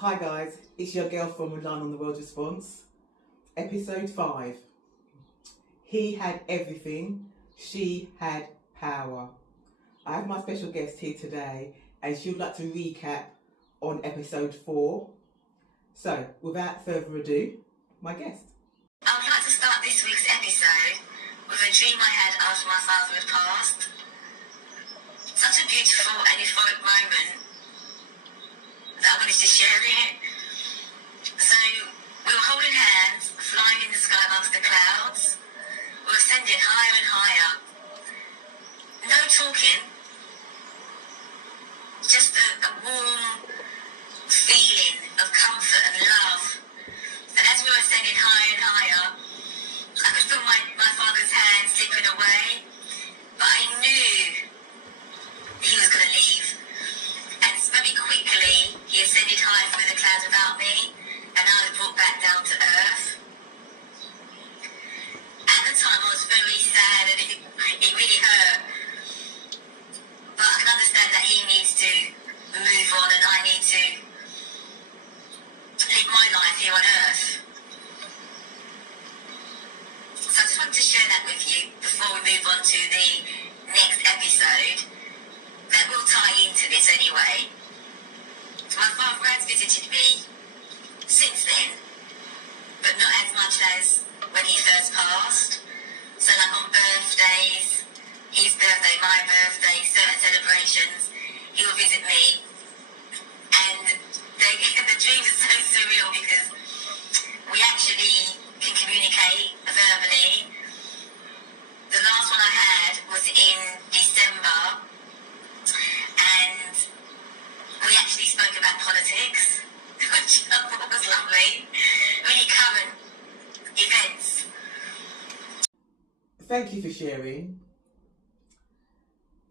Hi guys, it's your girl from Relying on the World Response. Episode 5. He had everything, she had power. I have my special guest here today and she would like to recap on episode 4. So, without further ado, my guest. I would like to start this week's episode with a dream I had after my father had passed. Such a beautiful and euphoric moment that I wanted to share it. So we were holding hands, flying in the sky amongst the clouds. We were ascending higher and higher. No talking, just a warm feeling of comfort and love. And as we were ascending higher and higher, I could feel my father's hand slipping away, but I knew he was going to leave. And very quickly, he ascended high through the clouds about me, and I was brought back down to earth. At the time, I was very sad, and it really hurt. But I can understand that he needs to move on, and I need to live my life here on earth. So I just wanted to share that with you before we move on to the next episode. That will tie into this anyway. My father has visited me since then, but not as much as when he first passed. So like on birthdays, his birthday, my birthday, certain celebrations, he will visit me. And the dream is so surreal because we actually can communicate verbally. The last one I had was in December, and we actually spoke about politics, which was lovely. Really current events. Thank you for sharing.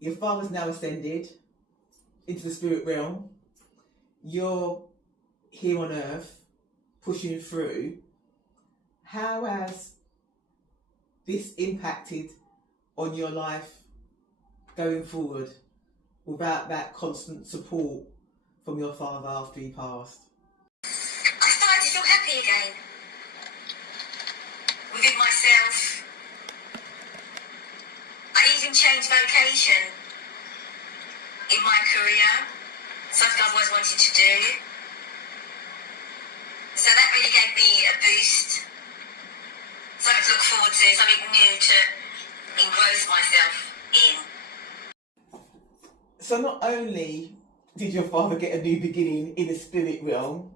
Your father's now ascended into the spirit realm. You're here on earth, pushing through. How has this impacted on your life going forward without that constant support from your father after he passed? I started to feel happy again within myself. I even changed vocation in my career, something I've always wanted to do. So that really gave me a boost, something to look forward to, something new to engross myself in. So not only did your father get a new beginning in the spirit realm,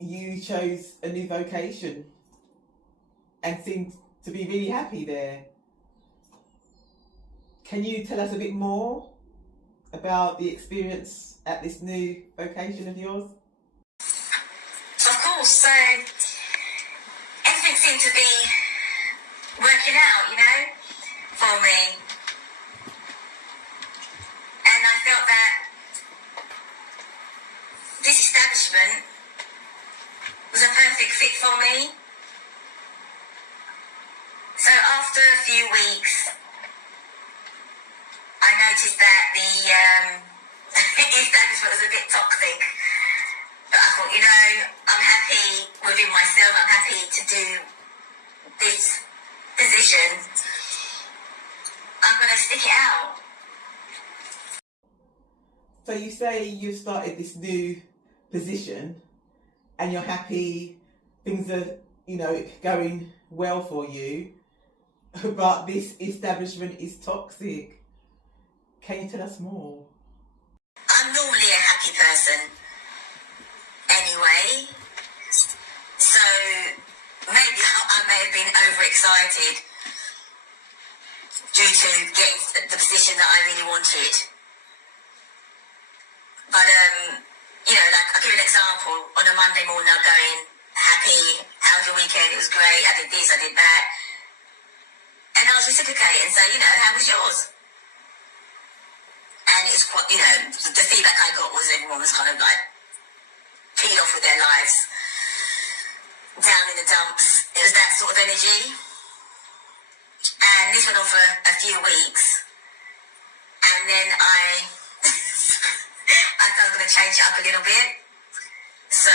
you chose a new vocation and seemed to be really happy there. Can you tell us a bit more about the experience at this new vocation of yours? Of course, so everything seemed to be working out, for me. And I felt that this establishment was a perfect fit for me. So after a few weeks, I noticed that the establishment was a bit toxic. But I thought, I'm happy within myself. I'm happy to do this position. I'm going to stick it out. So you say you started this new position and you're happy, things are, going well for you, but this establishment is toxic. Can you tell us more? I'm normally a happy person anyway, so maybe I may have been overexcited due to getting the position that I really wanted. But, I'll give you an example. On a Monday morning, I'm going, happy, how was your weekend? It was great, I did this, I did that. And I was reciprocating and say, how was yours? And it's quite, the feedback I got was everyone was kind of like peed off with their lives, down in the dumps. It was that sort of energy. And this went on for a few weeks. And then I thought I was going to change it up a little bit. So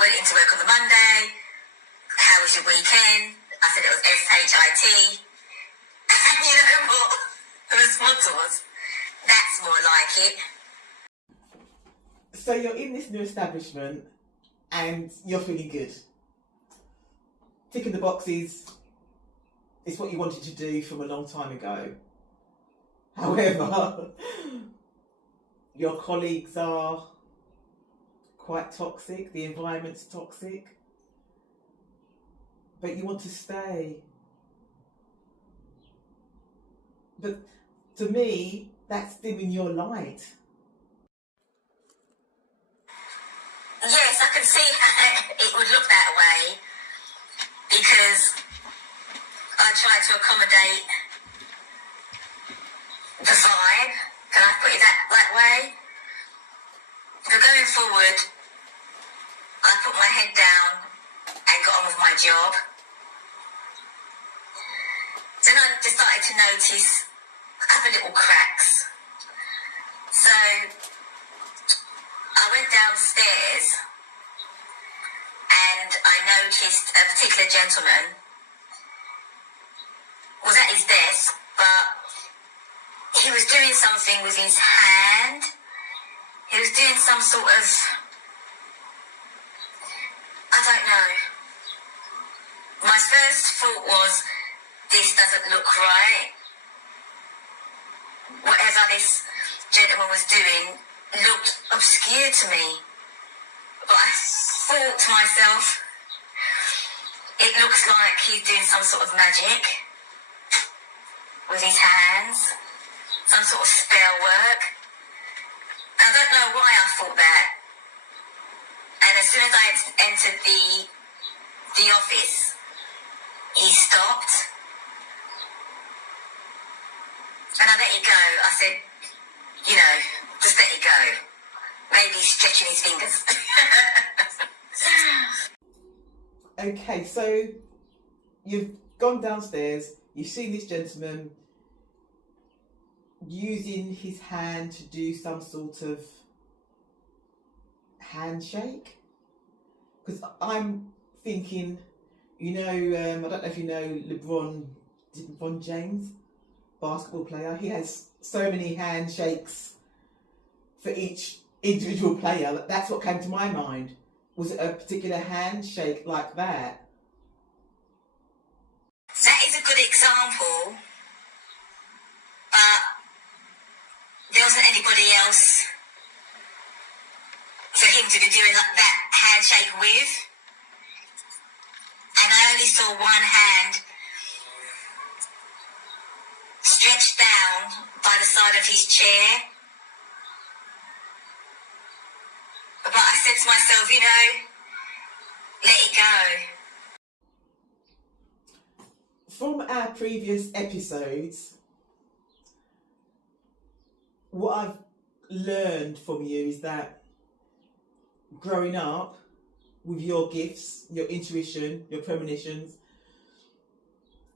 went into work on the Monday. How was your weekend? I said it was SHIT. And you know what? The response was, that's more like it. So you're in this new establishment and you're feeling good. Ticking the boxes is what you wanted to do from a long time ago. However, your colleagues are quite toxic, the environment's toxic, but you want to stay. But to me, that's dimming your light. Yes, I can see how it would look that way, because I try to accommodate the vibe. Can I put it that way? But going forward, I put my head down and got on with my job. Then I just started to notice other little cracks. So I went downstairs and I noticed a particular gentleman was at his desk, but he was doing something with his hand. He was doing some sort of, I don't know. My first thought was, this doesn't look right. Whatever this gentleman was doing looked obscure to me. But I thought to myself, it looks like he's doing some sort of magic with his hands, some sort of spell work. I don't know why I thought that. And as soon as I entered the office, he stopped. And I let it go. I said, you know, just let it go. Maybe he's stretching his fingers. Okay, so you've gone downstairs, you've seen this gentleman using his hand to do some sort of handshake. Because I'm thinking, you know, I don't know if you know LeBron James, basketball player. He has so many handshakes for each individual player. That's what came to my mind. Was it a particular handshake like that? That is a good example, but there wasn't anybody else for him to be doing like that handshake with. And I only saw one hand stretched down by the side of his chair. But I said to myself, you know, let it go. From our previous episodes, what I've learned from you is that growing up with your gifts, your intuition, your premonitions,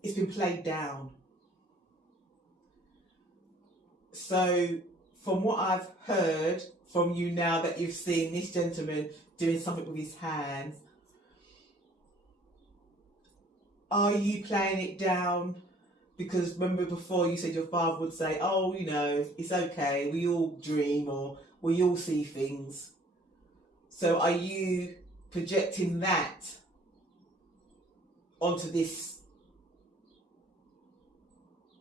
it's been played down. So from what I've heard from you now that you've seen this gentleman doing something with his hands, are you playing it down? Because remember before you said your father would say, oh, you know, it's okay, we all dream or we all see things. So are you projecting that onto this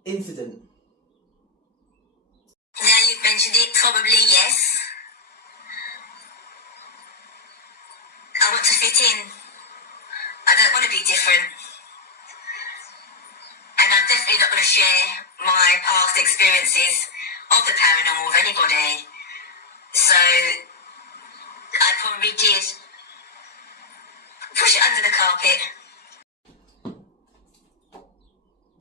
incident? Now you've mentioned it, probably yes. I want to fit in. I don't want to be different. And I'm definitely not going to share my past experiences of the paranormal with anybody. So I probably did push it under the carpet.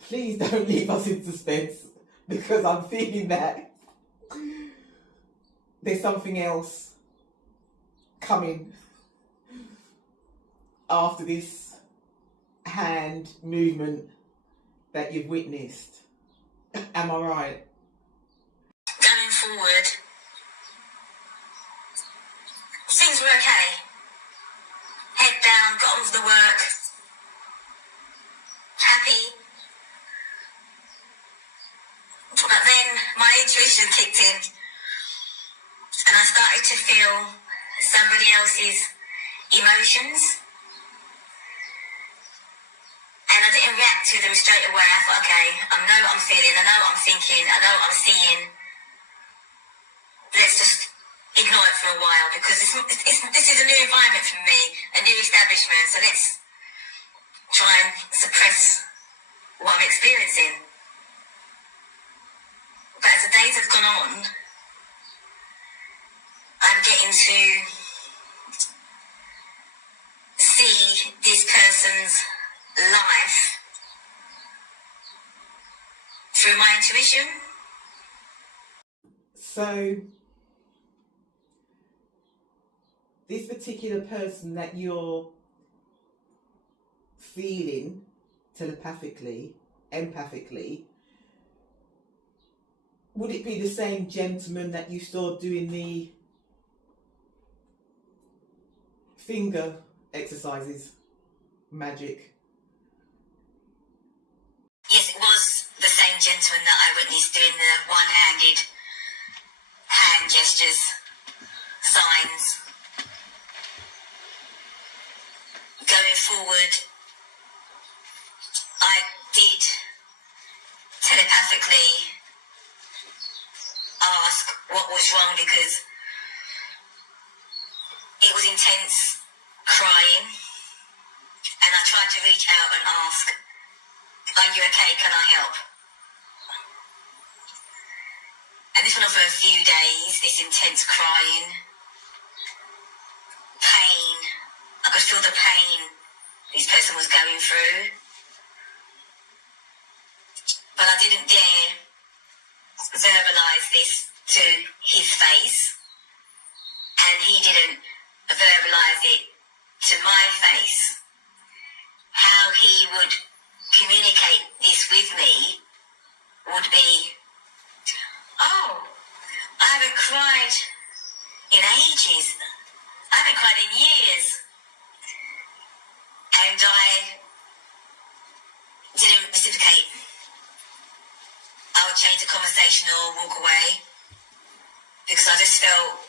Please don't leave us in suspense, because I'm feeling that there's something else coming after this hand movement that you've witnessed. Am I right? Going forward, things were okay. down, got on with the work, happy. But then my intuition kicked in and I started to feel somebody else's emotions. And I didn't react to them straight away. I thought, okay, I know what I'm feeling, I know what I'm thinking, I know what I'm seeing. Let's just ignore it for a while because this is a new environment for me, a new establishment. So let's try and suppress what I'm experiencing. But as the days have gone on, I'm getting to see this person's life through my intuition. So, this particular person that you're feeling telepathically, empathically, would it be the same gentleman that you saw doing the finger exercises, magic? Yes, it was the same gentleman that I witnessed doing the one-handed hand gestures, signs. Going forward, I did telepathically ask what was wrong because it was intense crying, and I tried to reach out and ask, are you okay, can I help? And this went on for a few days, this intense crying, pain. I could feel the pain this person was going through. But I didn't dare verbalise this to his face, and he didn't verbalise it to my face. How he would communicate this with me would be, oh, I haven't cried in ages. I haven't cried in years. And I didn't reciprocate. I would change the conversation or walk away because I just felt,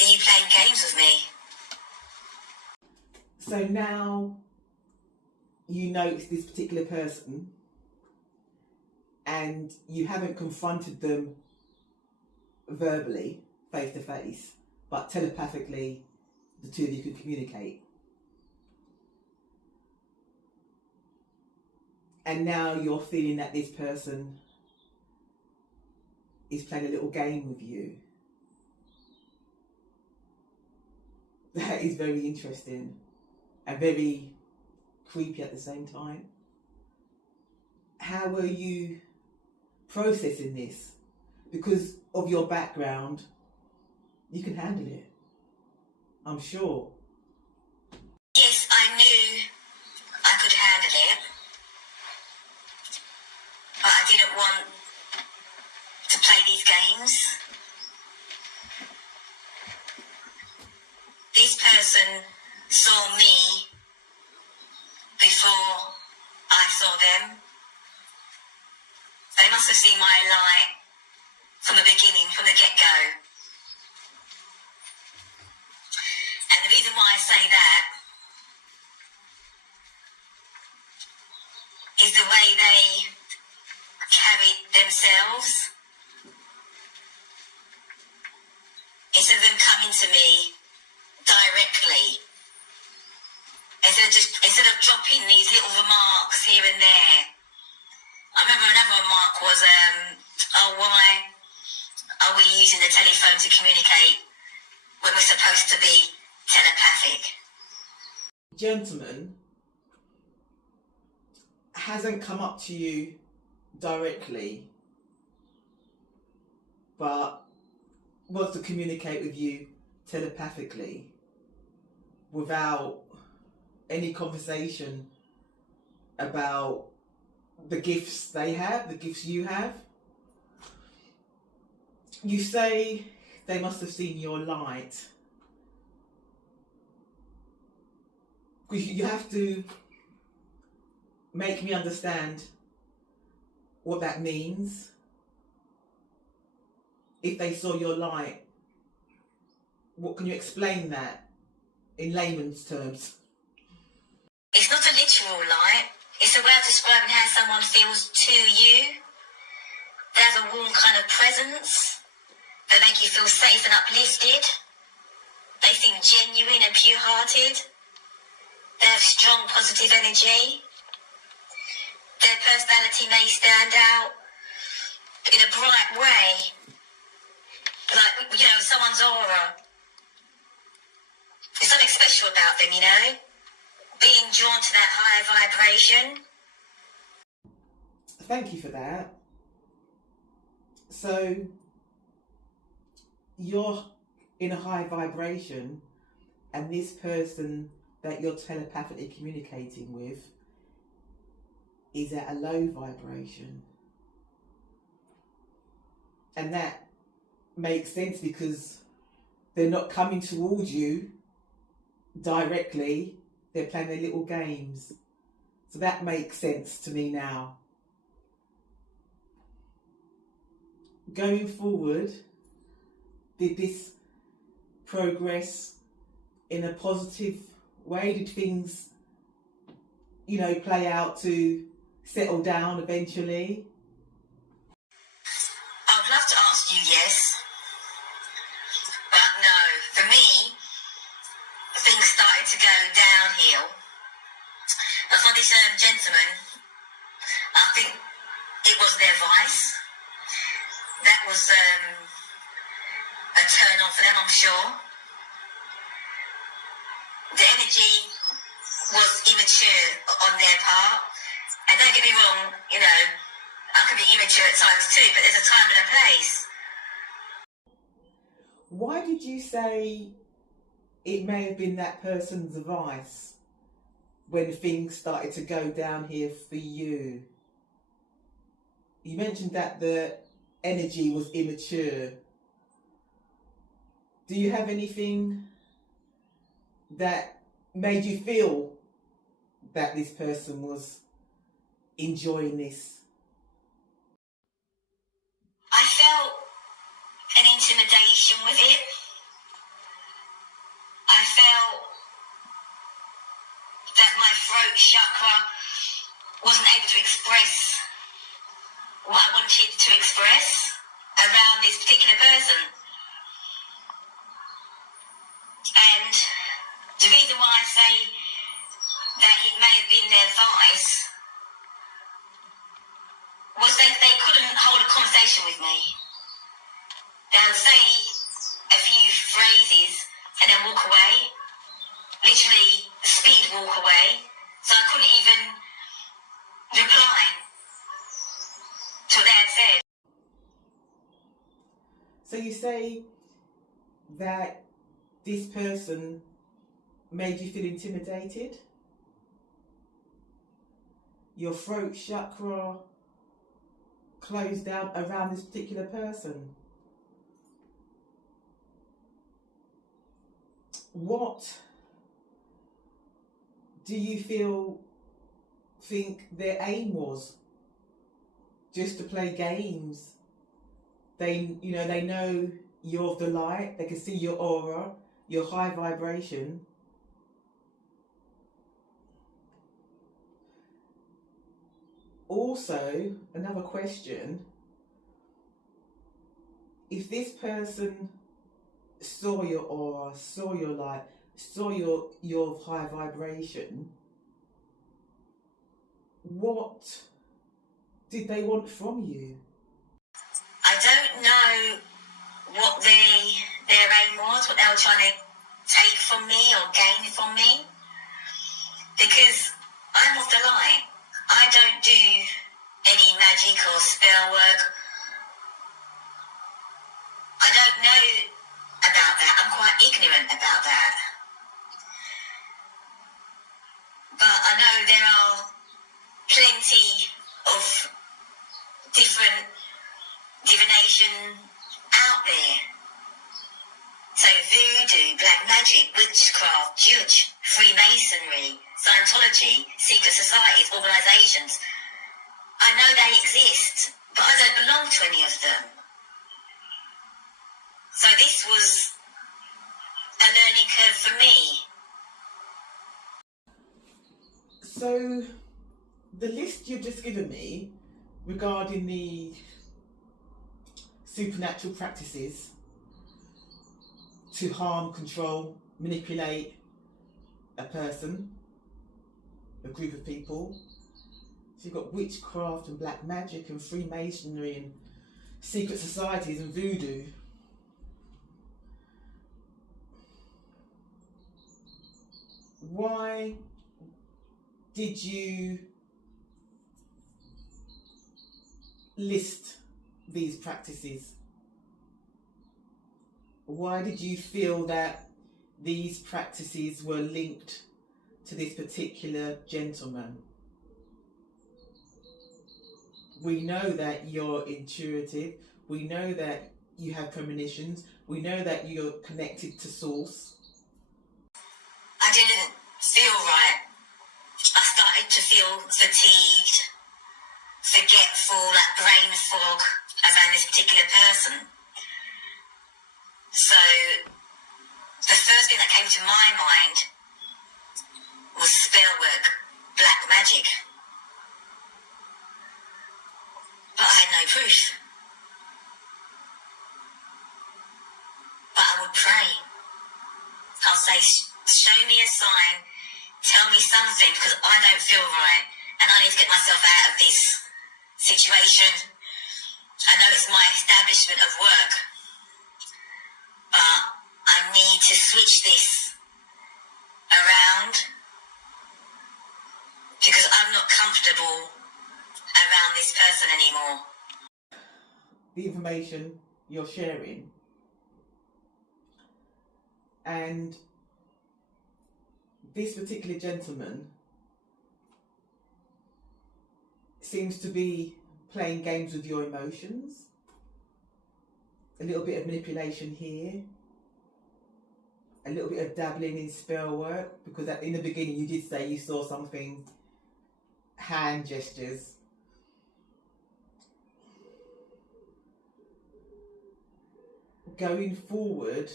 are you playing games with me? So now you notice this particular person and you haven't confronted them verbally, face to face, but telepathically the two of you could communicate. And now you're feeling that this person is playing a little game with you. That is very interesting and very creepy at the same time. How were you processing this? Because of your background, you can handle it, I'm sure. Yes, I knew I could handle it, but I didn't want to play these games. This person saw me before I saw them. They must have seen my light from the beginning, from the get-go. And the reason why I say that is the way they carried themselves. Instead of them coming to me directly, instead of dropping these little remarks here and there. I remember another remark was, why are we using the telephone to communicate when we're supposed to be telepathic? Gentleman hasn't come up to you directly, but wants to communicate with you telepathically without any conversation about the gifts they have, the gifts you have. You say they must have seen your light. Because you have to make me understand what that means. If they saw your light, what can you explain that in layman's terms? It's not a literal light. It's a way of describing how someone feels to you. They have a warm kind of presence. They make you feel safe and uplifted. They seem genuine and pure-hearted. They have strong positive energy. Their personality may stand out in a bright way. Like, you know, someone's aura. There's something special about them, you know? Being drawn to that higher vibration. Thank you for that. So, you're in a high vibration, and this person that you're telepathically communicating with is at a low vibration. And that makes sense because they're not coming towards you directly, they're playing their little games. So that makes sense to me now. Going forward, did this progress in a positive way? Did things, you know, play out to settle down eventually? I would love to answer you yes, but no. For me, things started to go downhill. But for this gentleman, I think it was their vice. That was a turn on for them, I'm sure. The energy was immature on their part. And don't get me wrong, you know, I can be immature at times too, but there's a time and a place. Why did you say it may have been that person's vice when things started to go down here for you? You mentioned that the energy was immature. Do you have anything that made you feel that this person was enjoying this? I felt an intimidation with it. I felt that my throat chakra wasn't able to express what I wanted to express around this particular person. And the reason why I say that it may have been their vice was that they couldn't hold a conversation with me. They'll say a few phrases and then walk away. Literally speed walk away. So I couldn't even reply to what they had said. So you say that this person made you feel intimidated? Your throat chakra closed down around this particular person. What do you think their aim was? Just to play games? They know you're of the light, they can see your aura, your high vibration. Also, another question, if this person saw your aura, saw your light, saw your high vibration, what did they want from you? I don't know what their aim was, what they were trying to take from me or gain from me, because I'm of the light. I don't do any magic or spell work. I don't know about that. I'm quite ignorant about that. But I know there are plenty of different divination out there. So voodoo, black magic, witchcraft, judge, Freemasonry, Scientology, secret societies, organisations. I know they exist, but I don't belong to any of them. So this was a learning curve for me. So the list you've just given me regarding the supernatural practices to harm, control, manipulate a person, a group of people. So you've got witchcraft and black magic and Freemasonry and secret societies and voodoo. Why did you list these practices? Why did you feel that these practices were linked to this particular gentleman? We know that you're intuitive. We know that you have premonitions. We know that you're connected to source. I didn't feel right. I started to feel fatigued, forgetful, like brain fog around this particular person. So the first thing that came to my mind was spell work, black magic. But I had no proof. But I would pray. I'll say, show me a sign, tell me something, because I don't feel right and I need to get myself out of this situation. I know it's my establishment of work, but I need to switch this around because I'm not comfortable around this person anymore. The information you're sharing, and this particular gentleman seems to be playing games with your emotions, a little bit of manipulation here, a little bit of dabbling in spell work, because in the beginning you did say you saw something, hand gestures. Going forward,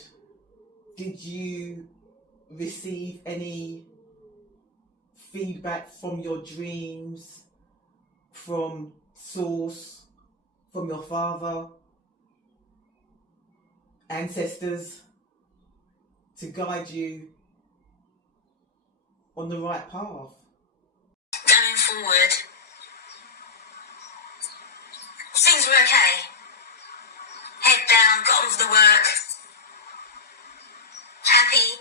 did you receive any feedback from your dreams, from source, from your father, ancestors, to guide you on the right path? Going forward, things were okay. Head down, got on with the work, happy.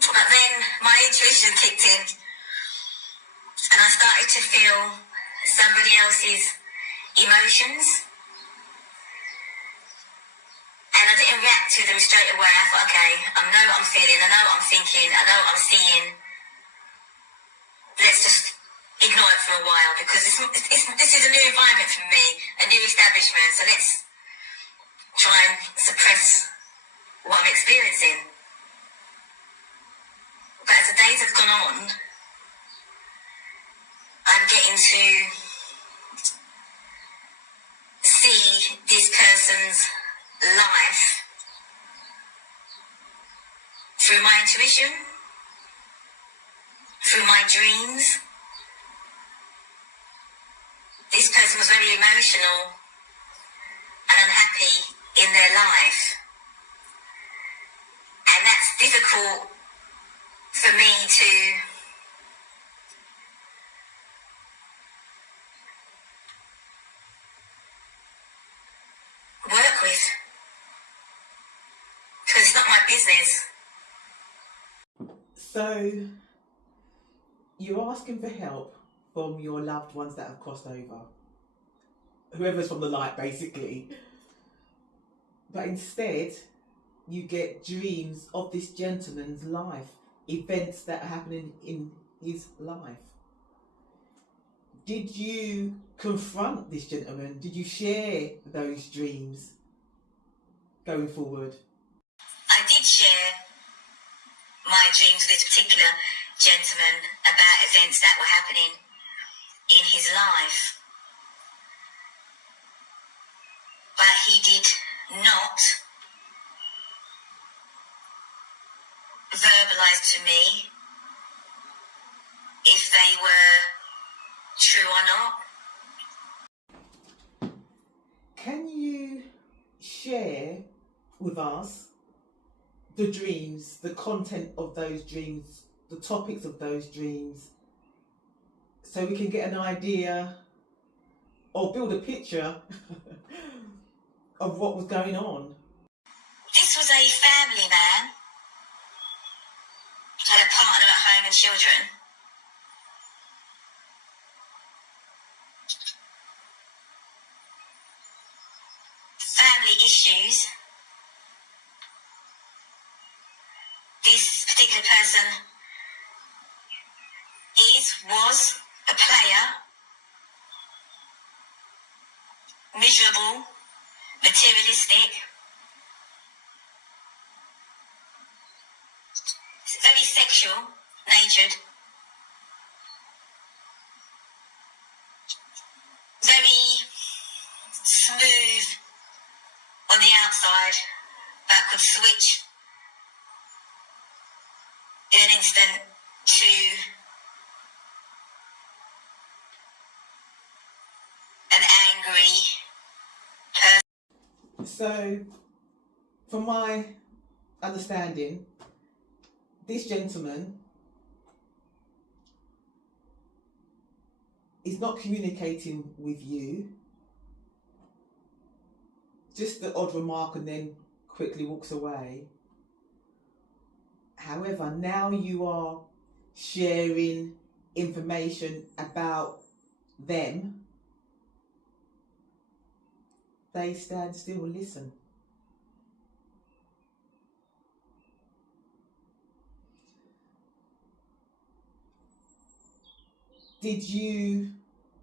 But then my intuition kicked in and I started to feel somebody else's emotions. And I didn't react to them straight away. I thought, okay, I know what I'm feeling, I know what I'm thinking, I know what I'm seeing. Let's just ignore it for a while because this is a new environment for me, a new establishment, so let's try and suppress what I'm experiencing. But as the days have gone on, I'm getting to see this person's life through my intuition, through my dreams. This person was very emotional and unhappy in their life. And that's difficult for me to work with. Because it's not my business. So, you're asking for help from your loved ones that have crossed over. Whoever's from the light, basically. But instead, you get dreams of this gentleman's life, events that are happening in his life. Did you confront this gentleman? Did you share those dreams? going forward? I did share my dreams with this particular gentleman about events that were happening in his life. But he did not verbalise to me if they were true or not. Can you share with us the dreams, the content of those dreams, the topics of those dreams, so we can get an idea or build a picture of what was going on? This was a family man, had a partner at home and children. Family issues. This particular person was a player, miserable, materialistic, very sexual natured, very smooth on the outside, but could switch in an instant to an angry person. So, from my understanding, this gentleman is not communicating with you, just the odd remark and then quickly walks away. However, now you are sharing information about them. They stand still and listen. Did you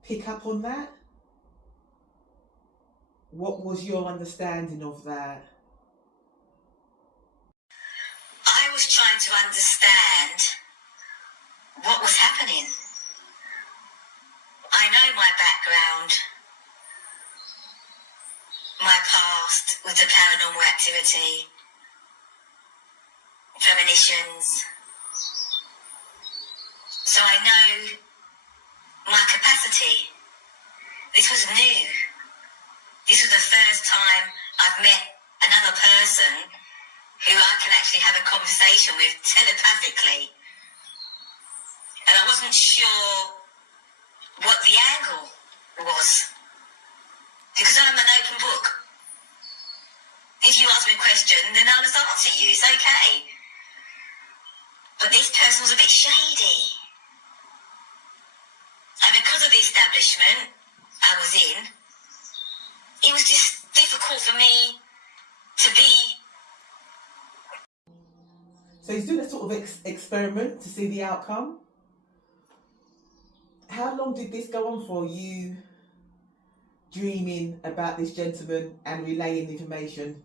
pick up on that? What was your understanding of that? I was trying to understand what was happening. I know my background, my past with the paranormal activity, premonitions. So I know my capacity. This was new. This was the first time I've met another person who I can actually have a conversation with telepathically. And I wasn't sure what the angle was, because I'm an open book. If you ask me a question, then I'll just answer you. It's okay. But this person was a bit shady. And because of the establishment I was in, it was just difficult for me to be. So he's doing a sort of experiment to see the outcome. How long did this go on for, you dreaming about this gentleman and relaying information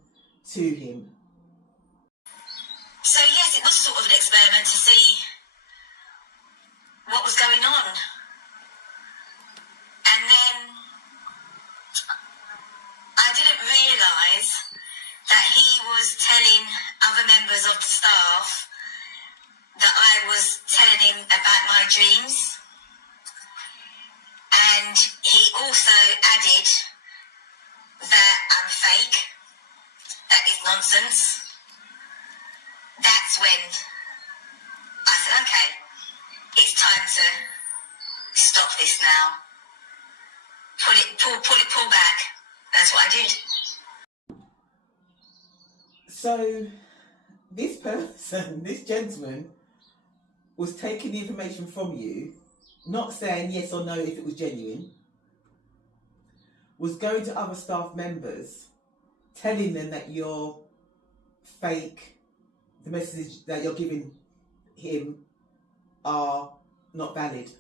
to him? So yes, it was sort of an experiment to see what was going on. And then I didn't realise that he was telling other members of the staff that I was telling him about my dreams. And he also added that I'm fake, that is nonsense. That's when I said, okay, it's time to stop this now. Pull back. That's what I did. So this person, this gentleman, was taking the information from you, not saying yes or no if it was genuine, was going to other staff members, telling them that you're fake, the message that you're giving him are not valid.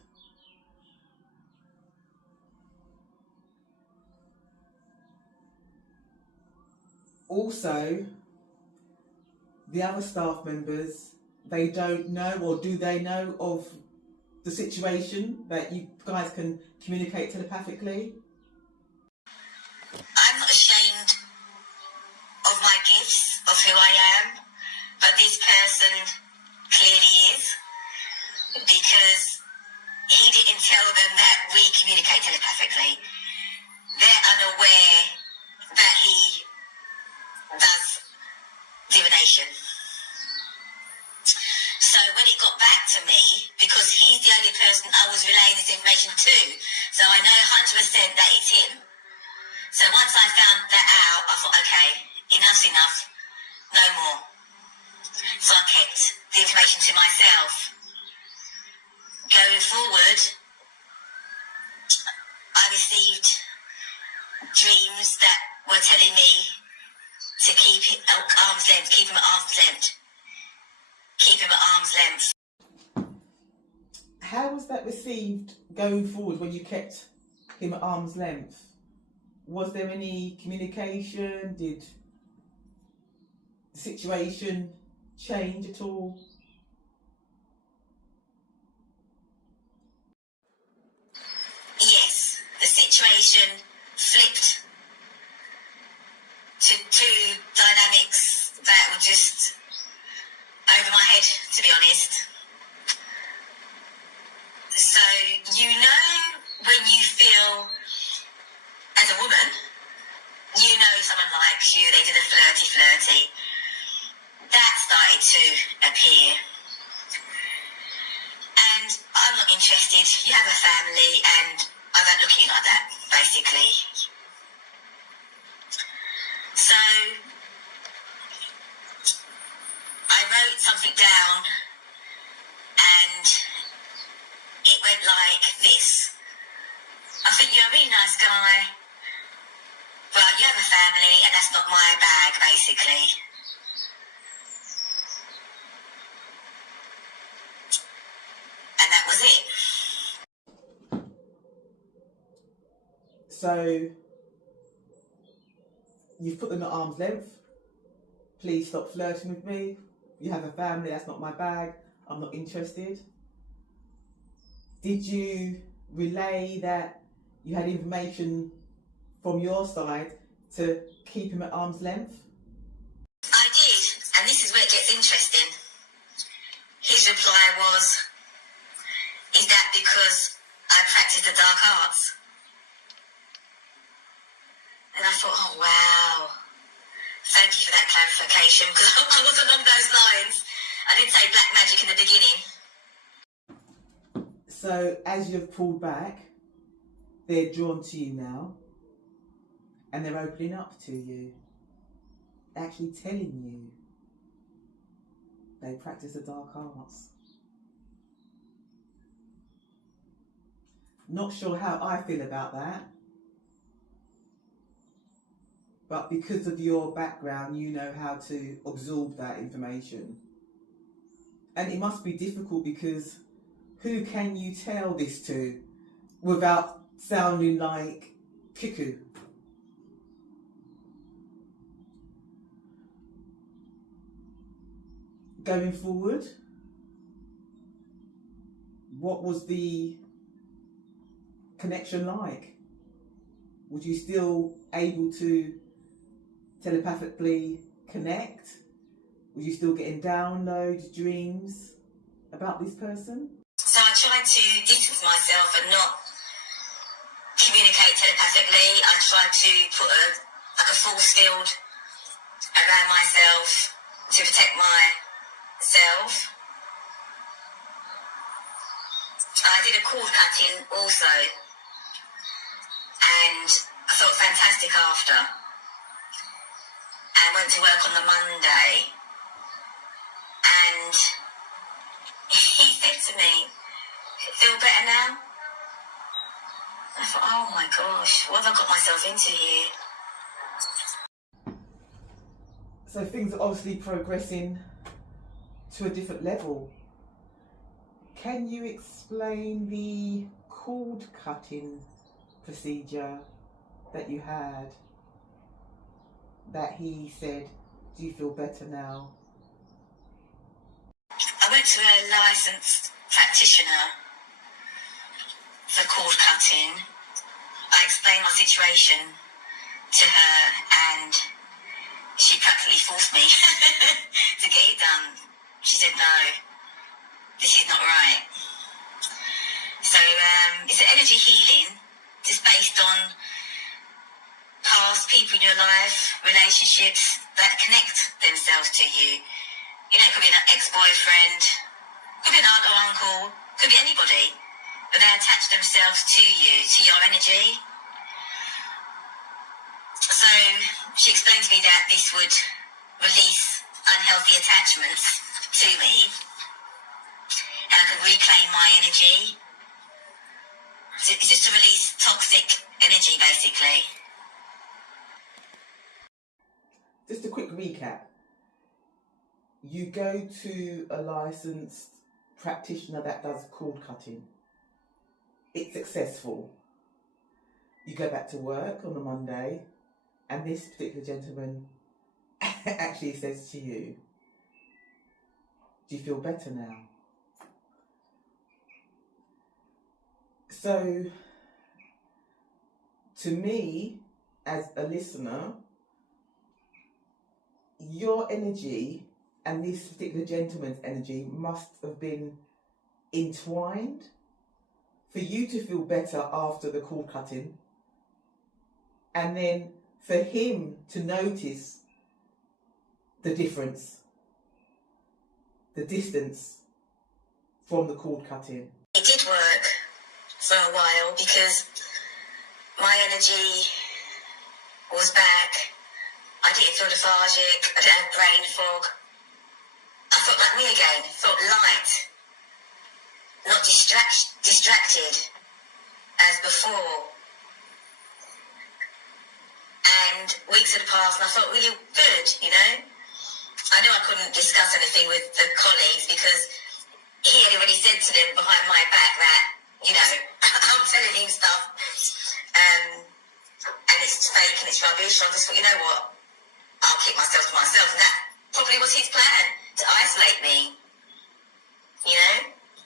Also, the other staff members, they don't know, or do they know of the situation that you guys can communicate telepathically? I'm not ashamed of my gifts, of who I am, but this person clearly is, because he didn't tell them that we communicate telepathically. They're unaware that he does divination. So when it got back to me, because he's the only person I was relaying this information to, so I know 100% that it's him. So once I found that out, I thought, okay, enough's enough, no more. So I kept the information to myself. Going forward, I received dreams that were telling me to keep him at arm's length, keep him at arm's length, keep him at arm's length. How was that received going forward when you kept him at arm's length? Was there any communication? Did the situation change at all? Yes, the situation flipped to two dynamics that were just over my head, to be honest. So, you know, when you feel, as a woman, you know someone likes you, they did a flirty, that started to appear. And I'm not interested, you have a family, and I don't look at you like that, basically. So, I wrote something down, and it went like this. I think you're a really nice guy, but you have a family, and that's not my bag, basically. And that was it. So, you've put them at arm's length. Please stop flirting with me. You have a family, that's not my bag. I'm not interested. Did you relay that you had information from your side to keep him at arm's length? I did, and this is where it gets interesting. His reply was, is that because I practice the dark arts? And I thought, oh wow, thank you for that clarification, because I was along those lines. I did say black magic in the beginning. So as you've pulled back, they're drawn to you now, and they're opening up to you, actually telling you they practice the dark arts. Not sure how I feel about that, but because of your background, you know how to absorb that information. And it must be difficult, because who can you tell this to without sounding like cuckoo? Going forward, what was the connection like? Was you still able to telepathically connect? Were you still getting downloads, dreams about this person? So I tried to distance myself and not communicate telepathically. I tried to put a force field around myself to protect myself. I did a cord cutting also, and I felt fantastic after. And went to work on the Monday, and he said to me, "Feel better now?" I thought, oh my gosh, what have I got myself into here? So things are obviously progressing to a different level. Can you explain the cord cutting procedure that you had? that he said, do you feel better now? I went to a licensed practitioner for cord cutting. I explained my situation to her and she practically forced me to get it done. She said, no, this is not right. So it's an energy healing, just based on past people in your life, relationships that connect themselves to you. You know, it could be an ex-boyfriend, could be an aunt or uncle, could be anybody, but they attach themselves to you, to your energy. So she explained to me that this would release unhealthy attachments to me, and I could reclaim my energy. So it's just to release toxic energy, basically. Just a quick recap. You go to a licensed practitioner that does cord cutting. It's successful. You go back to work on a Monday, and this particular gentleman actually says to you, do you feel better now? So, to me, as a listener, your energy and this particular gentleman's energy must have been entwined for you to feel better after the cord cutting, and then for him to notice the difference, the distance from the cord cutting. It did work for a while because my energy was back. I didn't feel lethargic. I didn't have brain fog. I felt like me again. Felt light, not distracted as before. And weeks had passed and I felt really good, you know. I knew I couldn't discuss anything with the colleagues because he had already said to them behind my back that, you know, I'm telling him stuff and it's fake and it's rubbish. So I just thought, you know what, I'll keep myself to myself. And that probably was his plan, to isolate me, you know.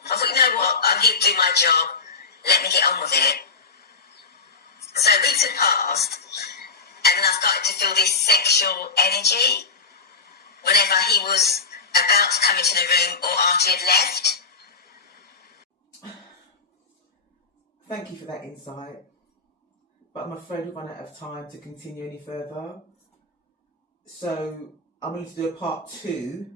I thought, you know what, I'm here to do my job, let me get on with it. So weeks had passed and then I started to feel this sexual energy whenever he was about to come into the room or after he had left. Thank you for that insight, but I'm afraid we've run out of time to continue any further. So I'm going to do a part 2.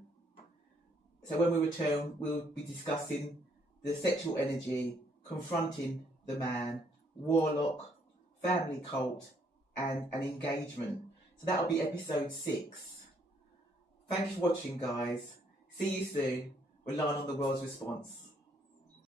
So when we return, we'll be discussing the sexual energy, confronting the man, warlock, family cult, and an engagement. So that'll be episode 6. Thank you for watching, guys. See you soon. Relying on the world's response.